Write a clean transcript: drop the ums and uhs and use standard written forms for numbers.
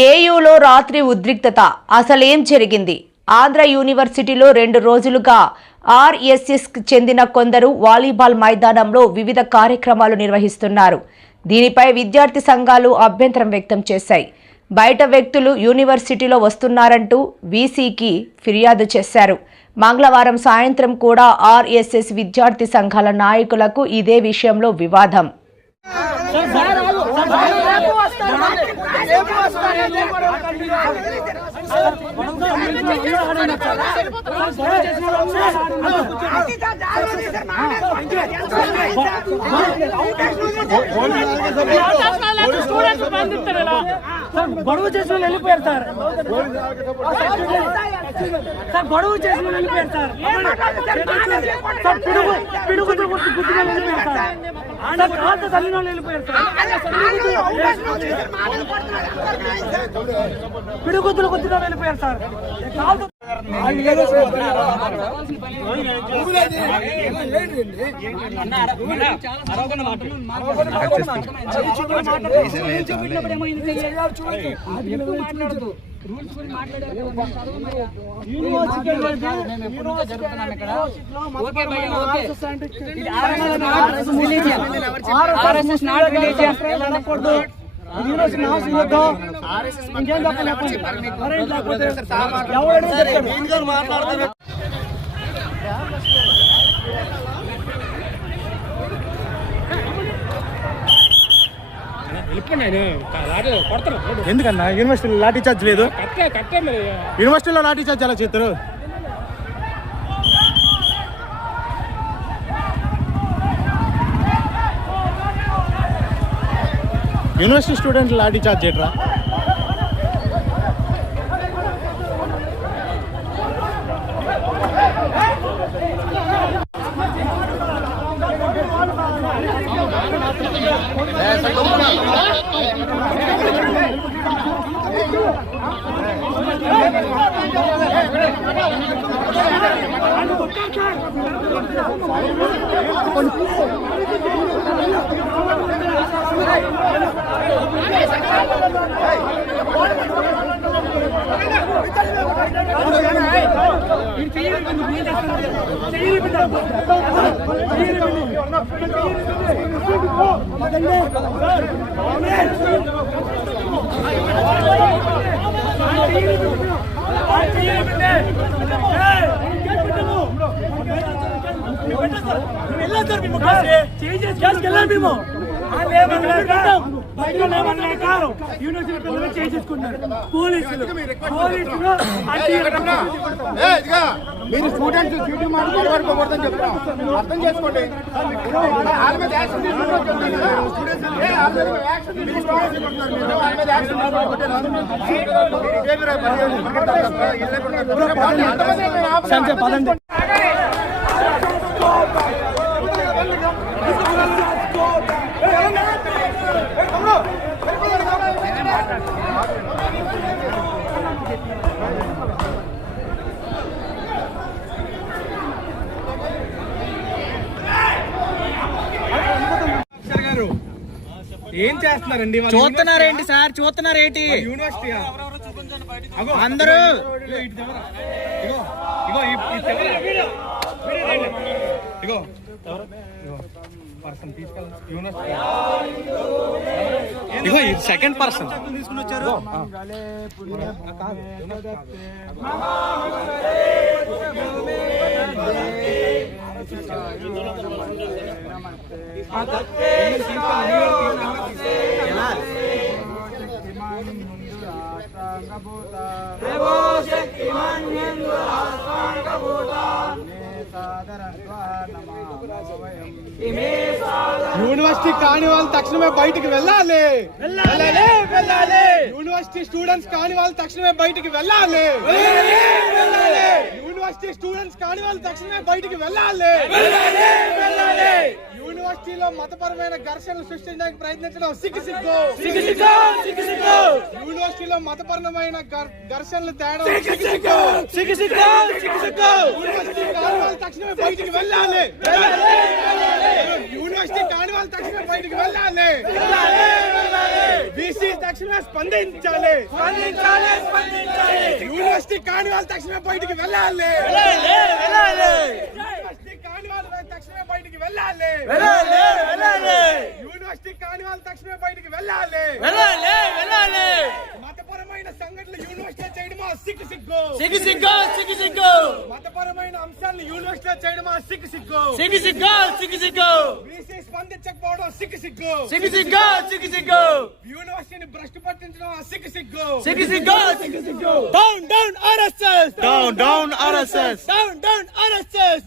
ఏయూలో రాత్రి ఉద్రిక్తత అసలేం జరిగింది? ఆంధ్ర యూనివర్సిటీలో 2 రోజులుగా ఆర్ఎస్ఎస్కి చెందిన కొందరు వాలీబాల్ మైదానంలో వివిధ కార్యక్రమాలు నిర్వహిస్తున్నారు. దీనిపై విద్యార్థి సంఘాలు అభ్యంతరం వ్యక్తం చేశాయి. బయట వ్యక్తులు యూనివర్సిటీలో వస్తున్నారంటూ వీసీకి ఫిర్యాదు చేశారు. మంగళవారం సాయంత్రం కూడా ఆర్ఎస్ఎస్ విద్యార్థి సంఘాల నాయకులకు ఇదే విషయంలో వివాదం. గొడవ చేసిన వెళ్ళిపోయారు సార్. గొడవ చేసిన వెళ్ళిపోయారు సార్. పిడుగుతులు గుర్తుగా వెళ్ళిపోయారు సార్. కాళ్ళతో తల్లిన వాళ్ళు వెళ్ళిపోయారు సార్. పిడుగుతులు గుర్తుగా వెళ్ళిపోయారు సార్. ఎందుకన్నా యూనివర్సిటీలో లాఠీ చార్జ్ లేదు? యూనివర్సిటీలో లాఠీ చార్జ్ ఎలా చేస్తారు? యూనివర్సిటీ స్టూడెంట్ లాఠీ చార్జ్ చేయట్రా? మీరు స్టూడెంట్స్ చీటింగ్ మాట్లాడుకోకూడదని చెప్తాం, అర్థం చేసుకోండి. ఏం చేస్తున్నారండి? చూస్తున్నారేంటి సార్? చూస్తున్నారేంటి? యూనివర్సిటీ అందరూ ఇగో పర్సన్ తీసుకెళ్ళి ఇగో సెకండ్ పర్సన్ తీసుకుని వచ్చారు. యూనివర్సిటీ కాని వాళ్ళు తక్షణమే బయటికి వెళ్ళాలి. యూనివర్సిటీ స్టూడెంట్స్ కాని వాళ్ళు తక్షణమే బయటికి వెళ్ళాలి. యూనివర్సిటీ స్టూడెంట్స్ కాని వాళ్ళు తక్షణమే బయటికి వెళ్ళాలి. యూనివర్సిటీలో మతపరమైన ఘర్షణలు సృష్టించడానికి ప్రయత్నించడం సిగ్గు. యూనివర్సిటీలో మతపరమైన ఘర్షణలు తేడం యూనివర్సిటీ కాని వాళ్ళు తక్షణమే బయటికి వెళ్ళాలి. యూనివర్సిటీ కాని వాళ్ళు తక్షణమే బయటికి వెళ్ళాలి. బీసీ తక్షణమే స్పందించాలి యూనివర్సిటీ కానివాళ్ళు తక్షణమే బయటికి వెళ్ళాలి యూనివర్సిటీ కానివాళ్ళు తక్షణమే బయటికి వెళ్ళాలి యూనివర్సిటీ కానివాళ్ళు తక్షణమే బయటికి వెళ్ళాలి మతపరమైన సంఘటనలు యూనివర్సిటీలో చేయడమా సిగ్గు మతపరమైన అంశాలను యూనివర్సిటీలో చేయడమా సిగ్గు బీసీ స్పందించకపోవడం సిగ్గు యూనివర్సిటీని భ్రష్టు పట్టించడం సిగ్గు Down RSS!